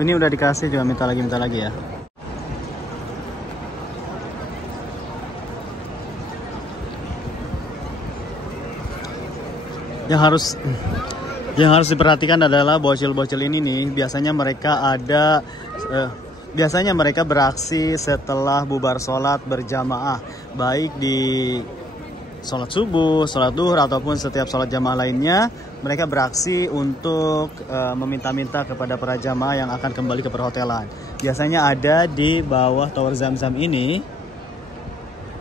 Ini udah dikasih juga minta lagi ya. Yang harus diperhatikan adalah bocil-bocil ini nih, biasanya mereka beraksi setelah bubar sholat berjamaah, baik di sholat subuh, sholat duhur, ataupun setiap sholat jamaah lainnya. Mereka beraksi untuk meminta-minta kepada para jamaah yang akan kembali ke perhotelan. Biasanya ada di bawah Tower Zamzam ini,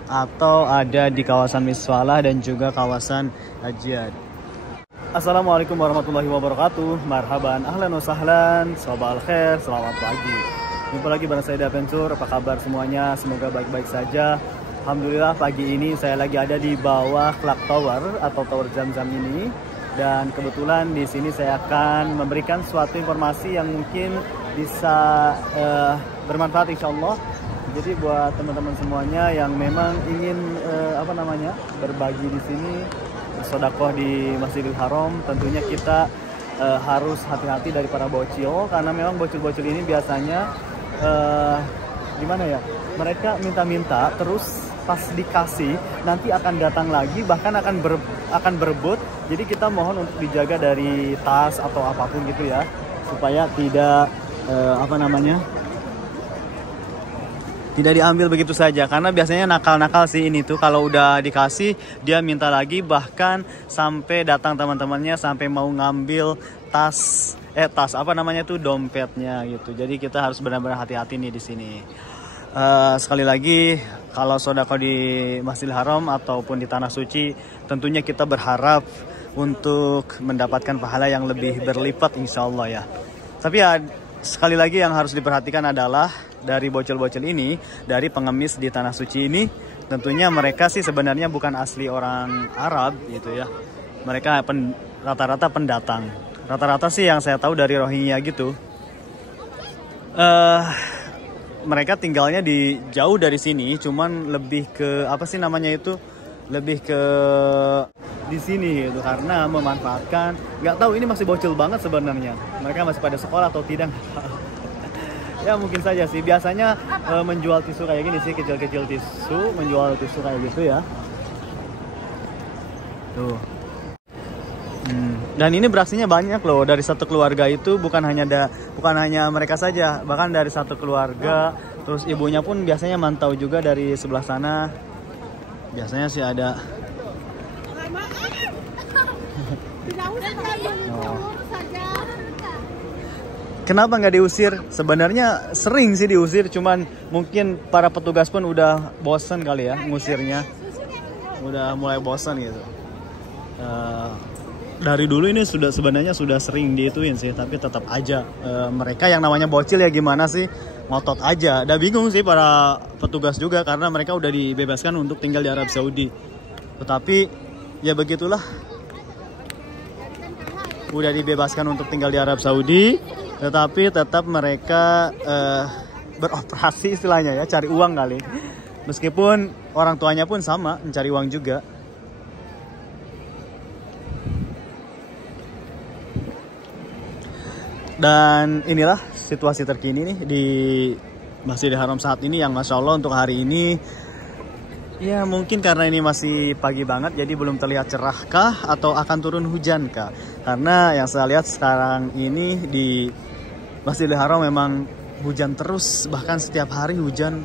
atau ada di kawasan Miswalah dan juga kawasan Hajiat. Assalamualaikum warahmatullahi wabarakatuh. Marhaban, ahlan wa sahlan, sabah al-khair, selamat pagi. Jumpa lagi bareng saya Daventure. Apa kabar semuanya? Semoga baik-baik saja. Alhamdulillah pagi ini saya lagi ada di bawah Clock Tower atau Tower Zamzam ini, dan kebetulan di sini saya akan memberikan suatu informasi yang mungkin bisa bermanfaat insya Allah. Jadi buat teman-teman semuanya yang memang ingin berbagi di sini, bersedekah di Masjidil Haram, tentunya kita harus hati-hati dari para bocil, karena memang bocil-bocil ini biasanya mereka minta-minta, terus pas dikasih nanti akan datang lagi, bahkan akan berebut. Jadi kita mohon untuk dijaga dari tas atau apapun gitu ya, supaya tidak tidak diambil begitu saja, karena biasanya nakal-nakal sih ini tuh, kalau udah dikasih dia minta lagi, bahkan sampai datang teman-temannya sampai mau ngambil dompetnya gitu. Jadi kita harus benar-benar hati-hati nih di sini. Sekali lagi, kalau sedekah di Masjidil Haram ataupun di Tanah Suci, tentunya kita berharap untuk mendapatkan pahala yang lebih berlipat insya Allah ya. Tapi ya, sekali lagi yang harus diperhatikan adalah dari bocil-bocil ini, dari pengemis di Tanah Suci ini, tentunya mereka sih sebenarnya bukan asli orang Arab gitu ya. Mereka rata-rata pendatang. Rata-rata sih yang saya tahu dari Rohingya gitu. Mereka tinggalnya jauh dari sini, cuman lebih ke lebih ke di sini gitu, karena memanfaatkan. Nggak tahu ini masih bocil banget sebenarnya. Mereka masih pada sekolah atau tidak? Ya mungkin saja sih. Biasanya menjual tisu kayak gini sih, kecil-kecil tisu, menjual tisu kayak gitu ya. Tuh. Dan ini beraksinya banyak loh, dari satu keluarga itu bukan hanya mereka saja, bahkan dari satu keluarga. Terus ibunya pun biasanya mantau juga dari sebelah sana. Biasanya sih ada. Kenapa nggak diusir? Sebenarnya sering sih diusir, cuman mungkin para petugas pun udah bosan kali ya ngusirnya. Udah mulai bosan gitu. Dari dulu ini sebenarnya sudah sering diituin sih, tapi tetap aja mereka yang namanya bocil ya gimana sih, ngotot aja. Udah bingung sih para petugas juga, karena mereka udah dibebaskan untuk tinggal di Arab Saudi. Tetapi ya begitulah, udah dibebaskan untuk tinggal di Arab Saudi, tetapi tetap mereka beroperasi istilahnya ya, cari uang kali. Meskipun orang tuanya pun sama, mencari uang juga. Dan inilah situasi terkini nih di Masjidil Haram saat ini, yang Masya Allah untuk hari ini ya mungkin karena ini masih pagi banget, jadi belum terlihat cerahkah atau akan turun hujan kah. Karena yang saya lihat sekarang ini di Masjidil Haram memang hujan terus, bahkan setiap hari hujan.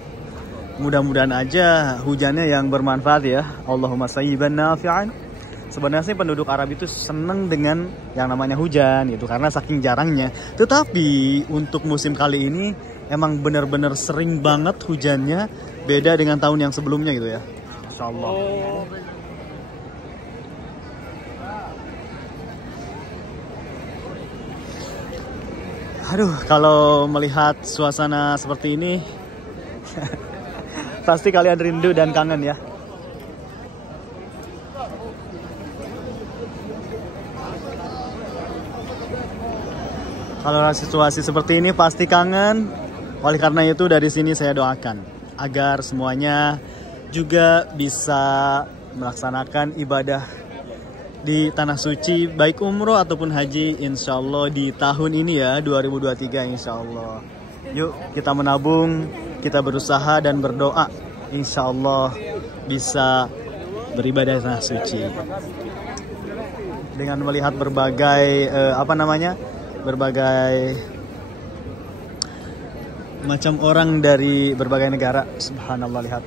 Mudah-mudahan aja hujannya yang bermanfaat ya. Allahumma sayyiban nafi'an. Sebenarnya sih penduduk Arab itu seneng dengan yang namanya hujan gitu, karena saking jarangnya. Tetapi untuk musim kali ini emang bener-bener sering banget hujannya, beda dengan tahun yang sebelumnya gitu ya. Insya Allah. Aduh, kalau melihat suasana seperti ini pasti kalian rindu dan kangen ya. Kalau situasi seperti ini pasti kangen. Oleh karena itu dari sini saya doakan agar semuanya juga bisa melaksanakan ibadah di tanah suci, baik umroh ataupun haji, insya Allah di tahun ini ya, 2023 insya Allah. Yuk kita menabung, kita berusaha dan berdoa, insya Allah bisa beribadah di tanah suci. Dengan melihat berbagai berbagai macam orang dari berbagai negara, subhanallah, lihat.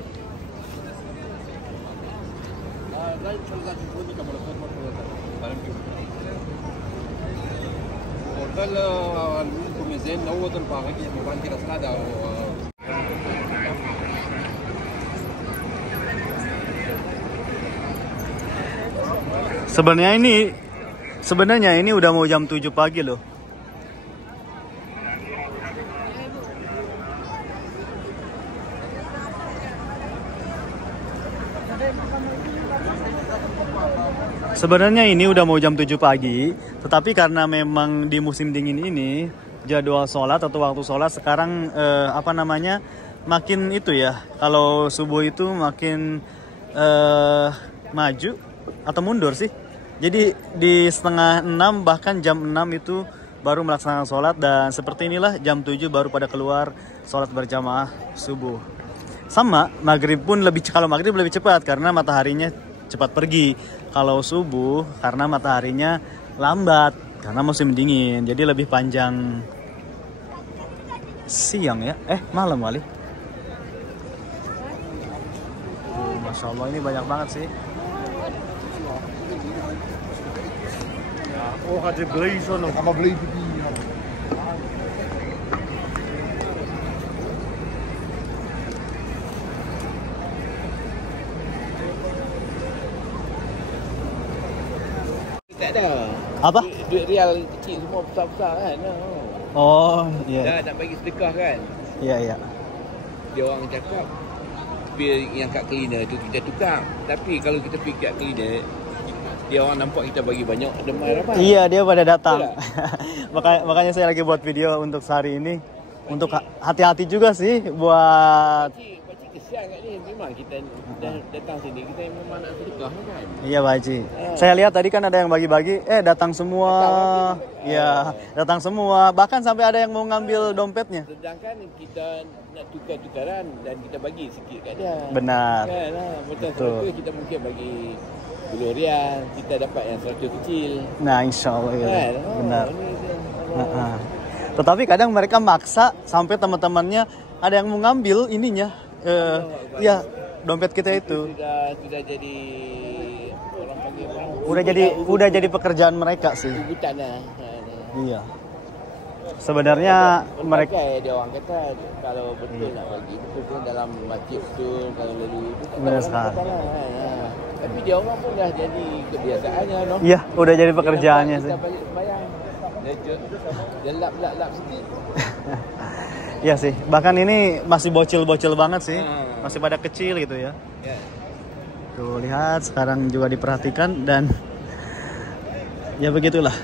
Sebenarnya ini udah mau jam 7 pagi loh. Sebenarnya ini udah mau jam 7 pagi, tetapi karena memang di musim dingin ini jadwal sholat atau waktu sholat sekarang makin itu ya. Kalau subuh itu makin maju atau mundur sih. Jadi di setengah 6 bahkan jam 6 itu baru melaksanakan sholat, dan seperti inilah jam 7 baru pada keluar sholat berjamaah subuh. Sama maghrib pun kalau maghrib lebih cepat karena mataharinya cepat pergi. Kalau subuh karena mataharinya lambat karena musim dingin, jadi lebih panjang siang ya. Malam kali. Masya Allah, ini banyak banget sih. Oh, gaat dit blazen nog? Allemaal blazen die. Tak ada. Apa? Duit rial kecil semua besar-besar kan. Oh, iya. Dah nak bagi sedekah kan. Iya. Dia orang cakap bil yang kat cleaner tu kita tukar. Tapi kalau kita pergi kat cleaner, dia orang nampak kita bagi banyak, demai apa? Iya, dia pada datang. makanya saya lagi buat video untuk sehari ini. Untuk hati-hati juga sih buat. Pakcik kesian kat ni. Memang kita dah datang sini, kita memang nak sedekah kan. Iya Pak Haji. Saya lihat tadi kan ada yang bagi-bagi, datang semua. Iya, datang semua. Bahkan sampai ada yang mau ngambil dompetnya. Sedangkan kita nak tukar-tukaran dan kita bagi sikit kat dia. Benar. Kan, betul. Kita mungkin bagi 10 rial, kita dapat yang 100 kecil. Nah, insya Allah ya. Kan? Benar. Tetapi kadang mereka maksa sampai teman-temannya ada yang mau ngambil ininya. Ya, dompet kita itu. Sudah jadi orang panggil Udah jadi pekerjaan mereka sih. Hutan lah. Iya. Sebenarnya mereka dia orang kata kalau betul nak bagi betul dalam masjid tu, kalau lalu itu benar sekali. Tapi dia orang pun dah jadi kebiasaannya, no? Iya, udah jadi pekerjaannya sih. Kita balik sembahyang. Dia lap sikit. Iya sih, bahkan ini masih bocil-bocil banget sih. Masih pada kecil gitu ya. Tuh, lihat sekarang juga diperhatikan dan ya begitulah.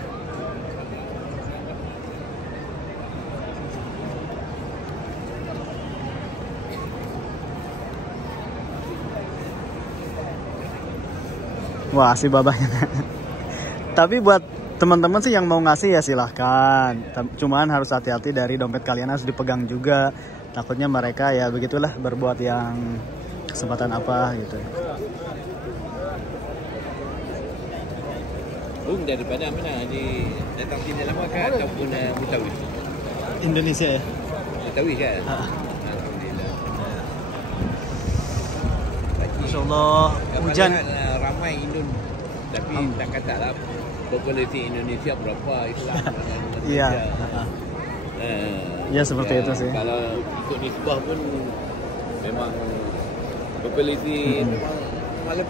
Wah, si babanya. Tapi buat teman-teman sih yang mau ngasih ya silahkan. Cuman harus hati-hati, dari dompet kalian harus dipegang juga. Takutnya mereka ya begitulah berbuat yang kesempatan apa gitu. Daripada mana datang sini lama kan ataupun Betawi? Indonesia ya. Betawi kan? Alhamdulillah. Masya Allah, hujan. Ramai Indon, tapi tak katalah populasi Indonesia berapa, Islam Indonesia. Iya. Ya seperti itu sih. Kalau ikut nisbah pun memang populasi malam.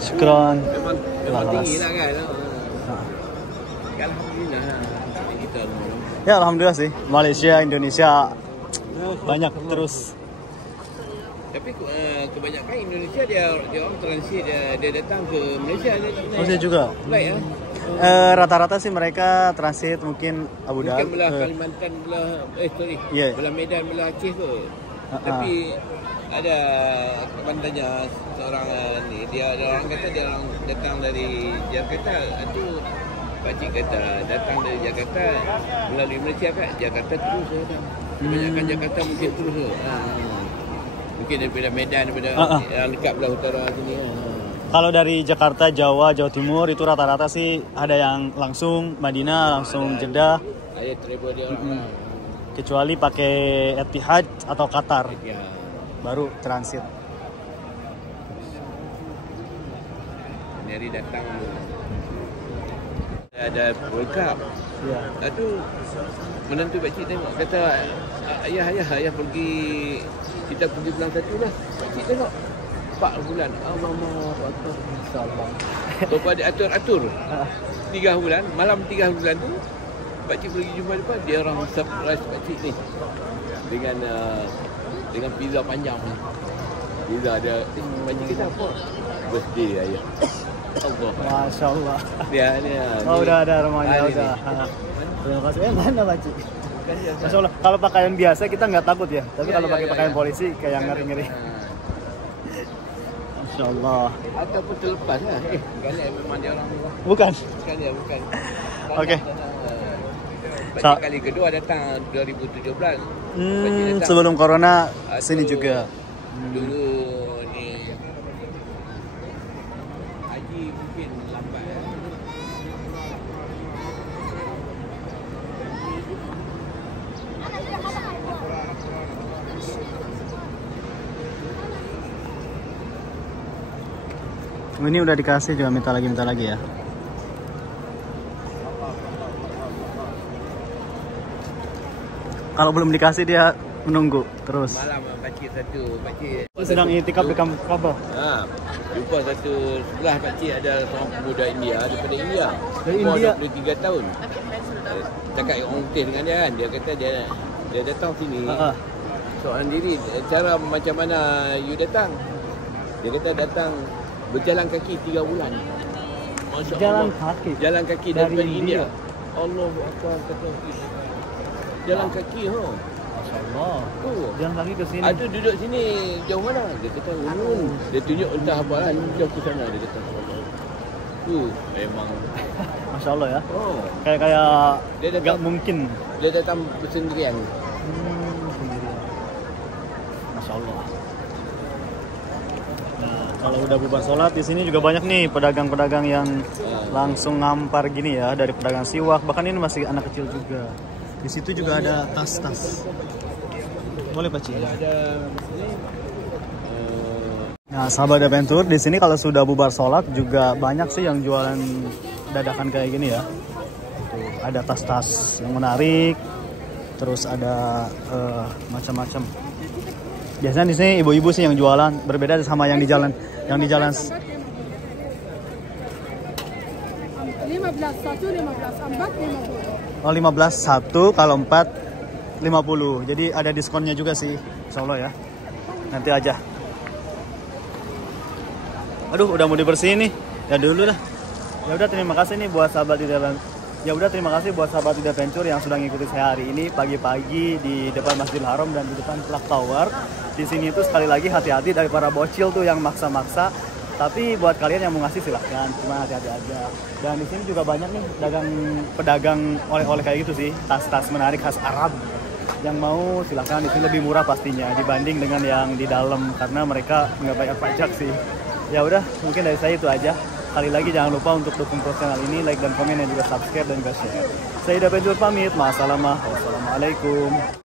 Syukron. Memang tinggi lah kan. Alhamdulillah kita. Ya alhamdulillah sih, Malaysia, Indonesia banyak terus. Tapi kebanyakan Indonesia dia orang transit, dia datang ke Malaysia. Malaysia juga. Baik ya. Rata-rata sih mereka transit mungkin Abu Dhabi. Mungkin belah Kalimantan, belah belah Medan, belah Aceh tu. Tapi ada teman-temannya seorang ni, dia orang kata dia orang datang dari Jakarta. Itu pakcik kata datang dari Jakarta melalui Malaysia kan, Jakarta terus datang. Kebanyakan Jakarta mungkin terus. Mungkin daripada Medan, daripada yang dekat belah utara sini. Kalau dari Jakarta, Jawa, Jawa Timur itu rata-rata sih ada yang langsung Madinah, langsung Jeddah. Ada travel dia orang. Kecuali pakai Etihad atau Qatar, Ya. baru transit. Dari datang ada World Cup. Ya. Aduh, menantu pakcik tengok kata ayah pergi, kita pergi bulan 1 lah. Pakcik tengok 4 bulan. Alamak, insya-Allah. Lepas dia atur 3 bulan, malam 3 bulan tu pakcik pergi jumpa depan, dia orang surprise pakcik ni dengan pizza panjang ni. Pizza ada pakcik kita apa? Birthday ayah. Allah. Masya Allah. Dia Oh, udah ada rumahnya ini. udah. Terima kasih. Mana pakcik? Masya Allah. Kalau pakaian biasa kita nggak takut ya, tapi kalau pakai pakaian polisi kayak ngeri-ngeri. Masya Allah. Ataupun terlepas lah. Kan memang dia orang Bukan. bukan. Oke. Pakcik kali kedua datang 2017. Pakcik datang. Sebelum corona sini juga. Dulu ni haji mungkin lambat. Ini udah dikasih juga minta lagi ya. Kalau belum dikasih dia menunggu terus. Malam pakcik satu, pakcik Sedang itikaf di kampung Kabah. jumpa satu sebelah pakcik ada seorang pemuda India daripada India. Dari Umur India? 23 tahun. Cakap orang putih dengan dia kan. Dia kata dia datang sini. Soalan diri, cara macam mana you datang? Dia kata datang berjalan kaki 3 bulan. Masya Jalan Allah. kaki? Jalan kaki Dari daripada India? Allahu Akbar kata. Jalan kaki Masya Allah. Jalan kaki ke sini. Ada duduk sini jauh mana? Dia kata dia tunjuk entah apa lah jauh ke sana dia kata. Memang Masya Allah ya. Dia Kayak datang- nggak mungkin. dia datang bersendirian. Sendirian. Masya Allah. Nah, kalau udah bubar sholat di sini juga banyak nih pedagang-pedagang yang langsung ngampar gini ya, dari pedagang siwak, bahkan ini masih anak kecil juga. Di situ juga ada tas-tas. Boleh Pak Ci? Ada Nah, sahabat Adventure, di sini kalau sudah bubar sholat juga banyak sih yang jualan dadakan kayak gini ya. Tuh, ada tas-tas yang menarik, terus ada macam-macam. Biasanya di sini ibu-ibu sih yang jualan, berbeda sama yang di jalan. 15 satu, kalau 4 50. Jadi ada diskonnya juga sih, insya Allah ya. Nanti aja. Aduh, udah mau dibersihin nih. Ya dulu dah. Ya udah, terima kasih nih buat sahabat di dalam. Ya udah, terima kasih buat sahabat di Adventure yang sudah ngikutin saya hari ini pagi-pagi di depan Masjidil Haram dan di depan Clock Tower. Di sini tuh sekali lagi hati-hati dari para bocil tuh yang maksa-maksa. Tapi buat kalian yang mau ngasih silahkan, cuma hati-hati aja. Dan di sini juga banyak nih pedagang oleh-oleh kayak gitu sih, tas-tas menarik khas Arab. Yang mau silahkan, di sini lebih murah pastinya dibanding dengan yang di dalam karena mereka nggak bayar pajak sih. Ya udah, mungkin dari saya itu aja. Kali lagi jangan lupa untuk dukung channel ini, like dan komen dan juga subscribe dan juga share. Saya Adventure pamit, wassalamualaikum.